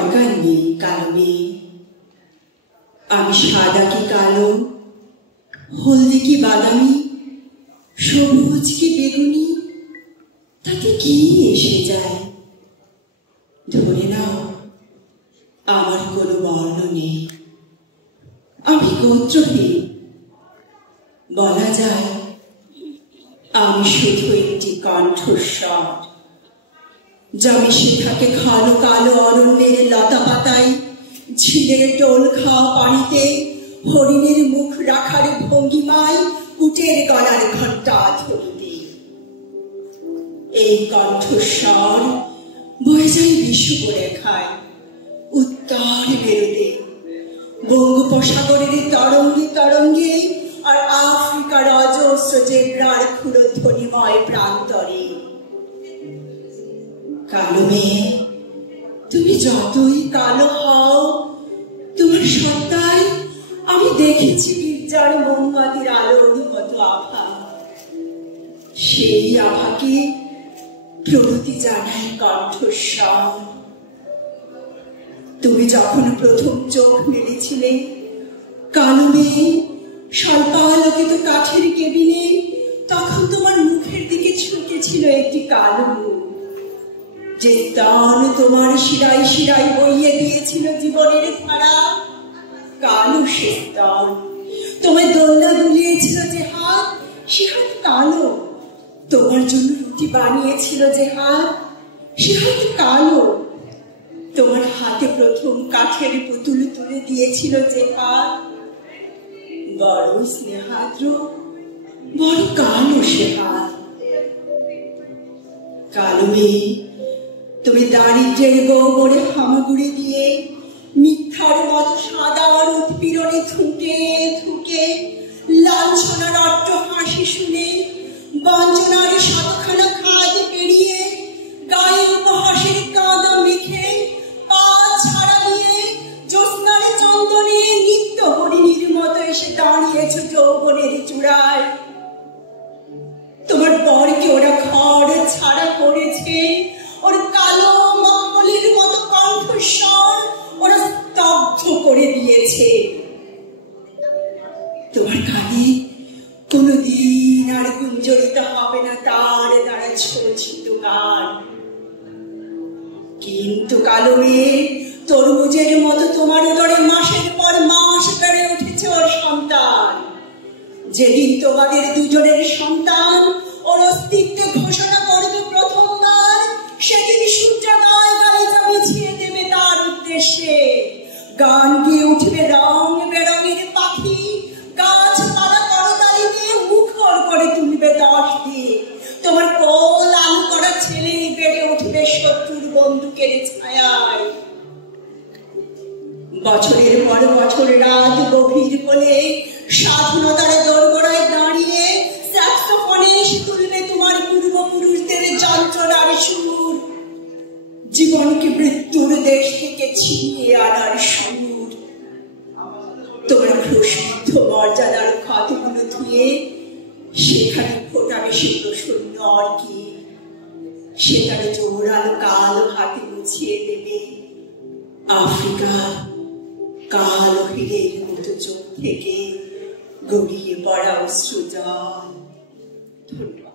দরকার নেই কালো মেয়ে। আমি সাদা কি কালো, হলদি কি বাদামি, সবুজ কি বেগুনি, তাতে কি এসে যায়? ধরে নাও আমার কোনো বর্ণ নেই, আমি গোত্রহীন। বলা যায় আমি শুধু একটি কণ্ঠস্বর, যা মিশে থাকে কালো কালো অরণ্যের লতা পাতায়, ঝিলের টোল খাওয়া পানিতে, হরিণের মুখ রাখার ভঙ্গিমায়, উটের গলার ঘণ্টা ধরিতে। এই কণ্ঠস্বর বয়ে যায় বিষুবরেখায়, উত্তর মেরুতে, বঙ্গোপসাগরের তরঙ্গে তরঙ্গে, আর আফ্রিকার অজস্র জেব্রার ক্ষুরধ্বনিময় প্রান্তরে। কালো মেয়ে, তুমি যতই কালো হও, তোমার সত্তায় আমি দেখেছি গির্জার মোমবাতির আলোর মতো আভা। সেই আভাকে প্রগতি জানায় কণ্ঠস্বর। তুমি যখন প্রথম চোখ মেলেছিলে কালো মেয়ে, স্বল্পালোকিত কাঠের কেবিনে, তখন তোমার মুখের দিকে ছুটেছিল একটি কালো মুখ, যে স্তন তোমার শিরায় শিরায় বইয়ে দিয়েছিল জীবনের ধারা। কালো সে স্তন, তোমায় দোলনা দুলিয়েছিল যে হাত, সে হাত কালো। তোমার জন্য রুটি বানিয়েছিল যে হাত, সে হাত কালো। তোমার হাতে প্রথম কাঠের পুতুল তুলে দিয়েছিল যে হাত, বড় স্নেহাদ্র, বড় কালো সে হাত। কালো মেয়ে, তুমি দারিদ্র্যের গোবরে হামাগুড়ি দিয়ে, মিথ্যার মতো সাদার উৎপীড়নে থুকে থুকে, লাঞ্ছনার অট্ট হাসি শুনে, বঞ্চনার শতখানা খাদ পেরিয়ে, গায়ে উপহাসের কাদা মেখে, পা ছাড়া দিয়ে, জ্যোৎস্নার চন্দনে নিত্য হরিণীর মতো এসে দাঁড়িয়েছ যৌবনের চূড়ায়। তোমার বরকে ওরা ঘর ছাড়া করেছে, ওর কালো মখমলের মতো কণ্ঠস্বর ওরা স্তব্ধ করে দিয়েছে। তোমার কানে কোনদিন আর গুঞ্জরিত হবে না তার দ্বারা ছোচিত গান। কিন্তু কালো মেয়ে, তরমুজের মতো তোমার উদরে মাসের পর মাস বেড়ে উঠেছে ওর সন্তান। যেদিন তোমাদের দুজনের সন্তান ওর অস্তিত্বে ঘোষণা করবে প্রথমবার, সেদিন সূর্যোদয় গালিচা বিছিয়ে দেবে তার উদ্দেশ্যে। গান গিয়ে উঠবে রং বেরঙের পাখি, গাছপালা করতালি দিয়ে মুখর করে তুলবে 10 দিন। তোমার কোল আলু করা ছেলে বেড়ে উঠবে শত্রুর বন্দুকের ছায়ায়। বছরের পর বছর রাত গভীর বলে স্বাধীনতার দোরগোড়ায় দাঁড়িয়ে স্যাক্সোফোনে এসে তুলবে তোমার পূর্বপুরুষদের যন্ত্রণার সুর, জীবনকে মৃত্যুর দেশ থেকে ছিনিয়ে আনার সুর। তোমার প্রসিদ্ধ মর্যাদার ক্ষতগুলো ধুয়ে সেখানে ফোটাবে সে প্রসন্ন অর্কি, সেখানে জোরালো কালো হাতে মুছিয়ে দেবে আফ্রিকার কালো হীরের মতো চোখ থেকে গড়িয়ে পড়া অশ্রুজল। ধন্যবাদ।